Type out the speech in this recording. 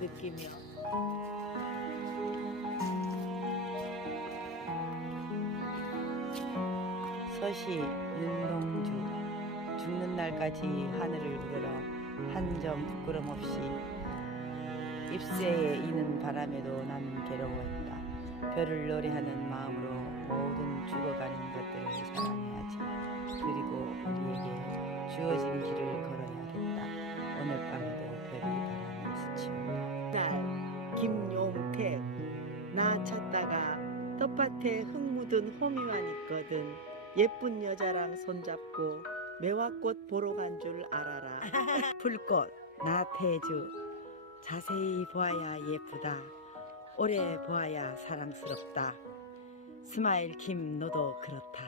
느끼며 서시 윤동주 죽는 날까지 하늘을 우러러 한 점 부끄럼 없이 잎새에 이는 바람에도 나는 괴로웠다. 별을 노래하는 마음으로 모든 죽어가는 것들을 사랑해야지. 그리고 우리에게 주어진 길을 걸어야겠다. 오늘 밤에도 텃밭에 흙 묻은 호미만 있거든 예쁜 여자랑 손잡고 매화꽃 보러 간 줄 알아라 풀꽃 나태주 자세히 보아야 예쁘다. 오래 보아야 사랑스럽다. 스마일 김 너도 그렇다.